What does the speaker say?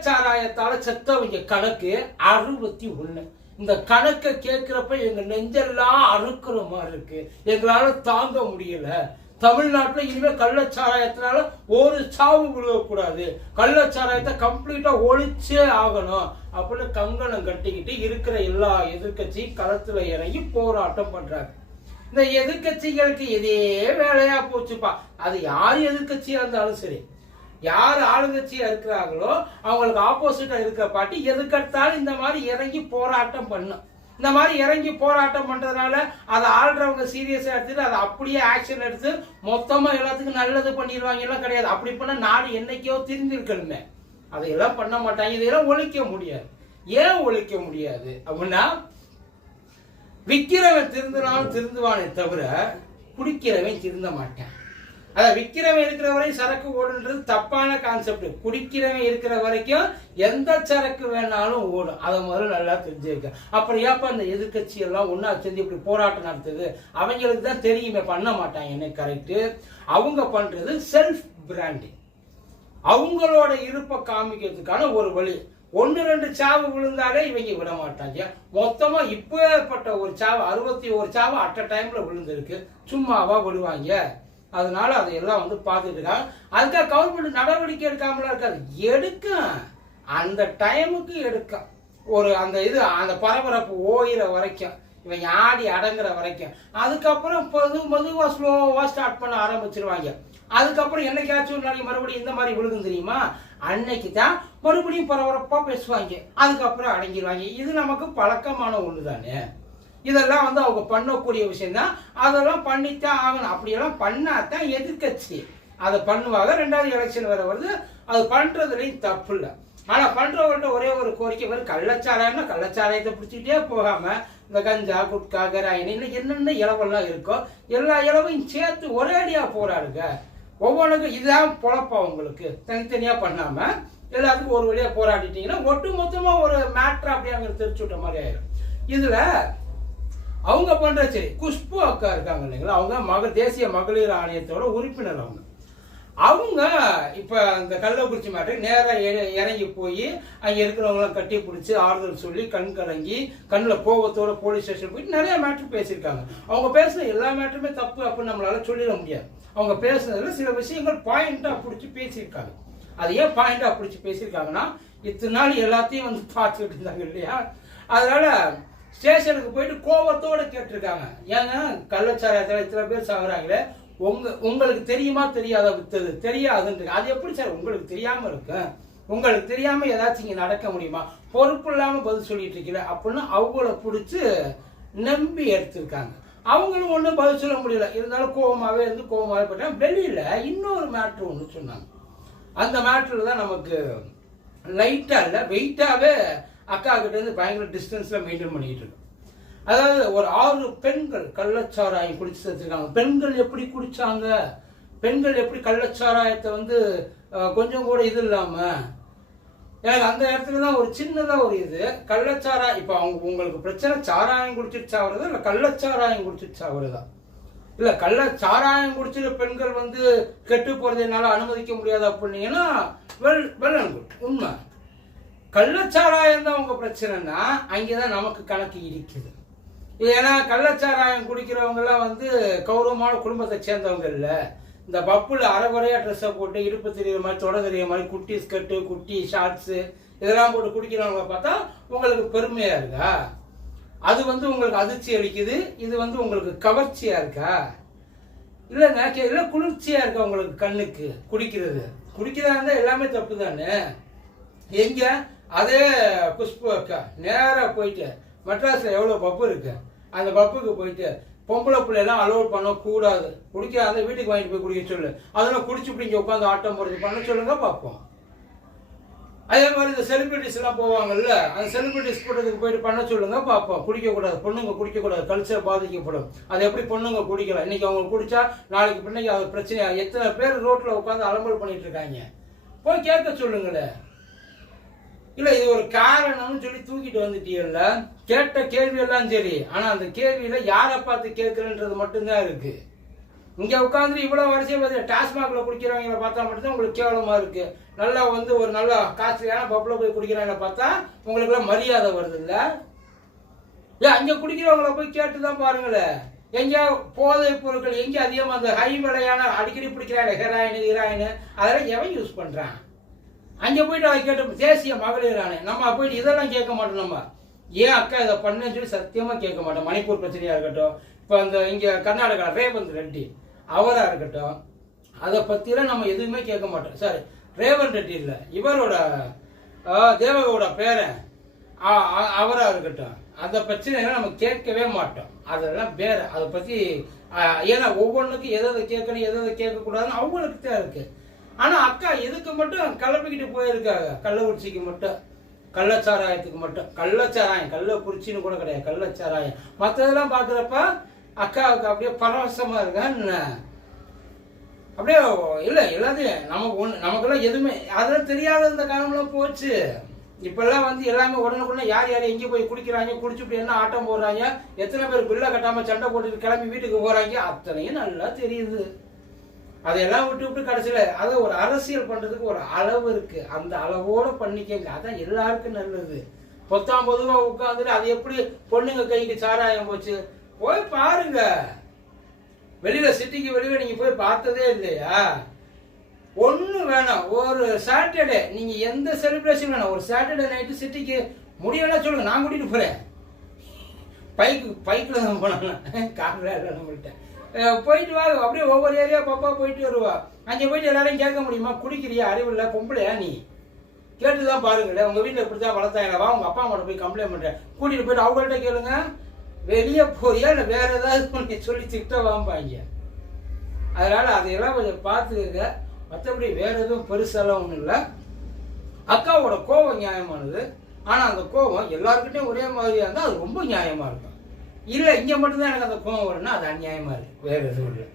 சாராயத்தால செத்தவங்க கணக்கு அறுபத்தி ஒண்ணு. இந்த கணக்கை கேட்கிறப்ப எங்க நெஞ்செல்லாம் அறுக்கிற மாதிரி இருக்கு. எங்களால தாங்க முடியல. தமிழ்நாட்டுல இனிமே கள்ளச்சாராயத்தினால ஒரு சாவு விழுகக்கூடாது. கள்ளச்சாராயத்தை கம்ப்ளீட்டா ஒழிச்சே ஆகணும். அப்படின்னு கங்கணம் கட்டிக்கிட்டு இருக்கிற எல்லா எதிர்கட்சியும் களத்துல இறங்கி போராட்டம் பண்றாங்க. இந்த எதிர்க்கட்சிகளுக்கு இதே வேலையா போச்சுப்பா. அது யார் எதிர்க்கட்சியா இருந்தாலும் சரி. யார் ஆளுங்கட்சியா இருக்கிறாங்களோ அவங்களுக்கு ஆப்போசிட்டா இருக்கிற பார்ட்டி எதுக்கெடுத்தாலும் இந்த மாதிரி இறங்கி போராட்டம் பண்ணும். இந்த மாதிரி இறங்கி போராட்டம் பண்றதுனால அதை ஆள்றவங்க சீரியஸா எடுத்துட்டு அதை அப்படியே ஆக்ஷன் எடுத்து மொத்தமா எல்லாத்துக்கும் நல்லது பண்ணிடுவாங்க. எல்லாம் கிடையாது. அப்படி பண்ண நாடு என்னைக்கோ திருந்திருக்கணுமே அதையெல்லாம் பண்ண மாட்டாங்க. இதையெல்லாம் ஒழிக்க முடியாது. ஏன் ஒழிக்க முடியாது? அப்படின்னா விக்கிறவன் திருந்தினாலும் திருந்துவானே தவிர குடிக்கிறவன் திருந்த மாட்டான். அதான் விற்கிறவன் இருக்கிற வரையும் சரக்கு ஓடுன்றது தப்பான கான்செப்ட் குடிக்கிறவன் இருக்கிற வரைக்கும் எந்த சரக்கு வேணாலும் ஓடும். அதை முதல்ல நல்லா தெரிஞ்சுக்க. அப்புறம் ஏப்ப அந்த எதிர்கட்சி எல்லாம் ஒன்னா சேர்ந்து இப்படி போராட்டம் நடத்துது? அவங்களுக்கு தான் தெரியுமே பண்ண மாட்டாங்க. என்ன கரெக்டு அவங்க பண்றது செல்ஃப் பிராண்டிங் அவங்களோட இருப்பை காமிக்கிறதுக்கான ஒரு வழி. ஒன்று ரெண்டு சாவு விழுந்தாலே இவங்க விட மாட்டாங்க. மொத்தமாக இப்போ ஏற்பட்ட ஒரு சாவு அறுபத்தி ஒரு சாவு அட் அ டைமில் விழுந்திருக்கு. சும்மாவா விடுவாங்க. அதனால அதையெல்லாம் வந்து பார்த்துட்டு இருக்காங்க. அதுக்காக கவர்மெண்ட் நடவடிக்கை எடுக்காமலாம் இருக்காது. எடுக்கும் அந்த டைமுக்கு எடுக்கும் ஒரு அந்த இது அந்த பரபரப்பு ஓயிற வரைக்கும் இவன் ஆடி அடங்குற வரைக்கும். அதுக்கப்புறம் பொது மெதுவா ஸ்லோவாக ஸ்டார்ட் பண்ண ஆரம்பிச்சிருவாங்க. அதுக்கப்புறம் என்னைக்காச்சும் நாளைக்கு மறுபடியும் இந்த மாதிரி விழுகும் தெரியுமா? அன்னைக்கு தான் மறுபடியும் பரபரப்பாக பேசுவாங்க. அதுக்கப்புறம் அடங்கிடுவாங்க இது நமக்கு பழக்கமான ஒன்று தானே இதெல்லாம் வந்து அவங்க பண்ணக்கூடிய விஷயம் தான் அதெல்லாம் பண்ணித்தான் ஆகணும். அப்படியெல்லாம் பண்ணாதான் எதிர்க்கட்சி. அதை பண்ணுவாங்க. ரெண்டாவது எலெக்ஷன் வேற வருது. அது பண்றதுலையும் தப்பு இல்லை. ஆனா பண்றவர்கிட்ட ஒரே ஒரு கோரிக்கை வரும் கள்ளச்சாராயம்னா கள்ளச்சாராயத்தை பிடிச்சிட்டே போகாம இந்த கஞ்சா குட்கா கராயினி இல்லை என்னென்ன இலவெல்லாம் இருக்கோ எல்லா இலவையும் சேர்த்து ஒரே அடியா போராடுங்க. ஒவ்வொன்றுக்கும் இதுதான் பொழப்பா உங்களுக்கு. தனித்தனியா பண்ணாம எல்லாத்துக்கும் ஒரு வழியா போராடிட்டீங்கன்னா ஒட்டு மொத்தமா ஒரு மேட்ரு அப்படியே அங்க தெரிச்சு விட்ட மாதிரி ஆயிரும். இதுல அவங்க பண்ற சரி. குஷ்பு அக்கா இருக்காங்க இல்லைங்களா? அவங்க மக தேசிய மகளிர் ஆணையத்தோட உறுப்பினர் அவங்க. அவங்க இப்ப அந்த கள்ளக்குறிச்சி மாட்டுக்கு நேராக இறங்கி போய் அங்க இருக்கிறவங்களாம் கட்டி பிடிச்சி ஆறுதல் சொல்லி கண் கலங்கி கண்ணில் கோபத்தோட போலீஸ் ஸ்டேஷன் போயிட்டு நிறைய மேட்ரு பேசியிருக்காங்க. அவங்க பேசுன எல்லா மேட்டருமே தப்பு அப்படின்னு நம்மளால சொல்லிட முடியாது. அவங்க பேசுனதுல சில விஷயங்கள் பாயிண்டா பிடிச்சி பேசியிருக்காங்க. அது ஏன் பாயிண்டா பிடிச்சி பேசியிருக்காங்கன்னா இத்தனை நாள் எல்லாத்தையும் வந்து பார்த்துக்கிட்டு இருந்தாங்க இல்லையா? அதனால ஸ்டேஷனுக்கு போயிட்டு கோபத்தோட கேட்டிருக்காங்க. ஏங்க கள்ளச்சாராயத்தில் இத்தனை பேர் சாகுறாங்களே? உங்க உங்களுக்கு தெரியுமா தெரியாத வித்தது? தெரியாதுன்ற அது எப்படி சார் உங்களுக்கு தெரியாம இருக்கு? உங்களுக்கு தெரியாம ஏதாச்சும் இங்க நடக்க முடியுமா? பொறுப்பு இல்லாம பதில் சொல்லிட்டு இருக்கீங்க அப்படின்னு அவங்கள பிடிச்சி நம்பி எடுத்திருக்காங்க. அவங்களும் ஒன்றும் பதில் சொல்ல முடியல. இருந்தாலும் கோவமாவே இருந்து கோவமாவே போயிட்டாங்க. டெல்லியில் இன்னொரு மேட்ரு ஒன்று சொன்னாங்க. அந்த மேட்ரில் தான் நமக்கு லைட்டாக இல்லை வெயிட்டாகவே அக்கா கிட்ட இருந்து பயங்கர டிஸ்டன்ஸில் மெயின்டைன் பண்ணிக்கிட்டு இருக்கோம் அதாவது ஒரு ஆறு பெண்கள் கள்ளச்சாராயம் குடிச்சு செத்துருக்காங்க பெண்கள் எப்படி குடிச்சாங்க? பெண்கள் எப்படி கள்ளச்சாராயத்தை வந்து கொஞ்சம் கூட இது இல்லாமல் எனக்கு அந்த இடத்துல தான் ஒரு சின்னதாக ஒரு இது. கள்ளச்சாராயம் இப்போ அவங்க உங்களுக்கு பிரச்சனை சாராயம் குடிச்சிட்டு சாவுறதா இல்லை கள்ளச்சாராயம் குடிச்சிட்டு சாவுறதா? இல்லை கள்ள சாராயம் குடிச்சிட்டு பெண்கள் வந்து கெட்டு போகிறது என்னால் அனுமதிக்க முடியாது அப்படின்னீங்கன்னா வெல் வெல் அண்ட் குட். உண்மை. கள்ளச்சாராயம் தான் உங்க பிரச்சனைனா அங்கேதான் நமக்கு கணக்கு இருக்குது. ஏன்னா கள்ளச்சாராயம் குடிக்கிறவங்க எல்லாம் வந்து கௌரவமான குடும்பத்தை சேர்ந்தவங்க இல்ல. இந்த பப்புல அரைகுறையா ட்ரெஸ்ஸை போட்டு இடுப்பு தெரியுற மாதிரி தொட தெரியுற மாதிரி குட்டி ஸ்கர்ட்டு குட்டி ஷார்ட்ஸ் இதெல்லாம் போட்டு குடிக்கிறவங்க பார்த்தா உங்களுக்கு பெருமையா இருக்கா? அது வந்து உங்களுக்கு அதிர்ச்சி அளிக்குது. இது வந்து உங்களுக்கு கவர்ச்சியா இருக்கா? இல்லைங்க கே- இல்லை குளிர்ச்சியா இருக்கா உங்களுக்கு கண்ணுக்கு குடிக்கிறது? குடிக்கிறதா இருந்தால் எல்லாமே தப்பு தானே எங்க அதே குஷ்பு அக்கா நேராக போயிட்டு மெட்ராஸில் எவ்வளோ பப்பு இருக்கு? அந்த பப்புக்கு போயிட்டு பொம்பளை பிள்ளைலாம் அலோட் பண்ண கூடாது. குடிக்காத வீட்டுக்கு வாங்கிட்டு போய் குடிக்க சொல்லு. அதெல்லாம் குடிச்சு இப்படி உட்காந்து ஆட்டம் போறது பண்ண சொல்லுங்க பார்ப்போம். அதே மாதிரி இந்த செலிபிரிட்டிஸ்லாம் போவாங்கல்ல அந்த செலிபிரிட்டிஸ் கூட்டத்துக்கு போயிட்டு பண்ண சொல்லுங்க பார்ப்போம். குடிக்கக்கூடாது பொண்ணுங்க குடிக்கக்கூடாது கல்ச்சர் பாதிக்கப்படும். அது எப்படி பொண்ணுங்க குடிக்கலாம்? இன்னைக்கு அவங்க குடிச்சா நாளைக்கு பின்னைக்கு அது பிரச்சனையா? எத்தனை பேர் ரோட்டில் உட்காந்து அலம்பல் பண்ணிட்டு இருக்காங்க? போய் கேட்க சொல்லுங்களேன். இல்ல இது ஒரு காரணம்னு சொல்லி தூக்கிட்டு வந்துட்டீங்கல்ல கேட்ட கேள்வி எல்லாம் சரி. ஆனா அந்த கேள்வியில யாரை பார்த்து கேட்கறன்றது மட்டும்தான் இருக்கு. இங்க உட்காந்து இவ்வளவு வரிசையை பார்த்து டாஸ்மாக்ல குடிக்கிறவங்கள பார்த்தா மட்டும்தான் உங்களுக்கு கேவலமா இருக்கு. நல்லா வந்து ஒரு நல்ல காஸ்ட்லியான பப்ல போய் குடிக்கிறவங்கள பார்த்தா உங்களுக்கு எல்லாம் மரியாதை வருது இல்ல ஏன் அங்க குடிக்கிறவங்கள போய் கேட்டு தான் பாருங்களேன். எங்க போதை பொருட்கள் எங்க அதிகமா அந்த ஹை விலையான அடிக்கடி பிடிக்கிறாங்க ஹெராயின் ஹீராயின் அதெல்லாம் எவன் யூஸ் பண்றான்? அங்கே போயிட்டு அதை கேட்டு தேசிய மகளிர் ஆணையம் நம்ம போயிட்டு இதெல்லாம் கேட்க மாட்டோம் நம்ம. ஏன் அக்கா இதை பண்ணேன்னு சொல்லி சத்தியமாக கேட்க மாட்டோம். மணிப்பூர் பிரச்சனையாக இருக்கட்டும் இப்போ அந்த இங்கே கர்நாடகா ரேவந்த் ரெட்டி அவராக இருக்கட்டும் அதை பற்றிலாம் நம்ம எதுவுமே கேட்க மாட்டோம். சாரி ரேவந்த் ரெட்டி இல்லை இவரோட தேவகோட பேரன் ஆ, ஆ- இருக்கட்டும். அந்த பிரச்சனைகளை நம்ம கேட்கவே மாட்டோம். அதெல்லாம் வேற. அதை பற்றி ஏன்னா ஒவ்வொன்றுக்கும் எதை எதை கேட்கணும் எதை எதை கேட்கக்கூடாதுன்னு அவங்களுக்கு தான் இருக்குது ஆனா அக்கா இதுக்கு மட்டும் கிளப்பிக்கிட்டு போயிருக்காங்க. கள்ளக்குறிச்சிக்கு மட்டும். கள்ளச்சாராயத்துக்கு மட்டும். கள்ளச்சாராயம் கள்ளக்குறிச்சின்னு கூட கிடையாது. கள்ளச்சாராயம். மற்றதெல்லாம் பார்க்குறப்ப அக்காவுக்கு அப்படியே பரவசமா இருக்கா என்ன? அப்படியே இல்லை எல்லாத்தையும் நமக்கு ஒன்று நமக்கெல்லாம் எதுவுமே அதெல்லாம் தெரியாத இந்த காலம்லாம் போச்சு. இப்பெல்லாம் வந்து எல்லாமே உடனுக்குள்ள யார் யார் எங்கே போய் குடிக்கிறாங்க குடிச்சுட்டு என்ன ஆட்டம் போடுறாங்க எத்தனை பேர் பில்லை கட்டாமல் சண்டை போட்டுட்டு கிளம்பி வீட்டுக்கு போகிறாங்க அத்தனையும் நல்லா தெரியுது. அதையெல்லாம் விட்டு விட்டு கடைசியில் அதை ஒரு அரசியல் பண்ணுறதுக்கு ஒரு அளவு இருக்குது அந்த அளவோடு பண்ணிக்கங்க. அதான் எல்லாருக்கும் நல்லது. பொத்தாம் பொதுவா உட்காந்துட்டு அது எப்படி பொண்ணுங்க கைக்கு சாராயம் போச்சு? போய் பாருங்க. வெளியில் சிட்டிக்கு வெளியில் நீங்கள் போய் பார்த்ததே இல்லையா? ஒன்று வேணாம். ஒரு சாட்டர்டே நீங்கள் எந்த செலிப்ரேஷன் வேணாம். ஒரு சாட்டர்டே நைட்டு சிட்டிக்கு முடியலன்னா சொல்லுங்கள் நான் கூட்டிகிட்டு போகிறேன் பைக்கு பைக்கில் தான் போனாங்க. காரில் இல்லை நம்மள்கிட்ட போயிட்டு வா அப்படியே ஒவ்வொரு ஏரியா பாப்பா போயிட்டு வருவா. அங்கே போயிட்டு எல்லாரையும் கேட்க முடியுமா? குடிக்கிறியா? அறிவில்ல. பொம்பளையா நீ? கேட்டு தான் பாருங்களேன். உங்கள் வீட்டில் இப்படி தான் வளர்த்தாங்க உங்கள் அப்பா அம்மாட்ட போய் கம்ப்ளைண்ட் பண்ணுறேன் கூட்டிகிட்டு போயிட்டு அவங்கள்ட்ட கேளுங்க. வெளியே போறியா? இல்லை வேற ஏதாவது சொல்லி திட்ட வாம்பாங்க அதனால அதையெல்லாம் கொஞ்சம் பார்த்துக்கங்க. மற்றபடி வேற எதுவும் பெருசெல்லாம் ஒன்றும் இல்லை. அக்காவோட கோபம் நியாயமானது. ஆனால் அந்த கோபம் எல்லாருக்கிட்டையும் ஒரே மாதிரியாக இருந்தால் அது ரொம்ப நியாயமாக இருக்கும். இல்லை இங்கே மட்டும்தான் எனக்கு அந்த கோபம் வரும்னா அது அநியாயமாக இருக்குது வேறு எதுவும் இல்லை.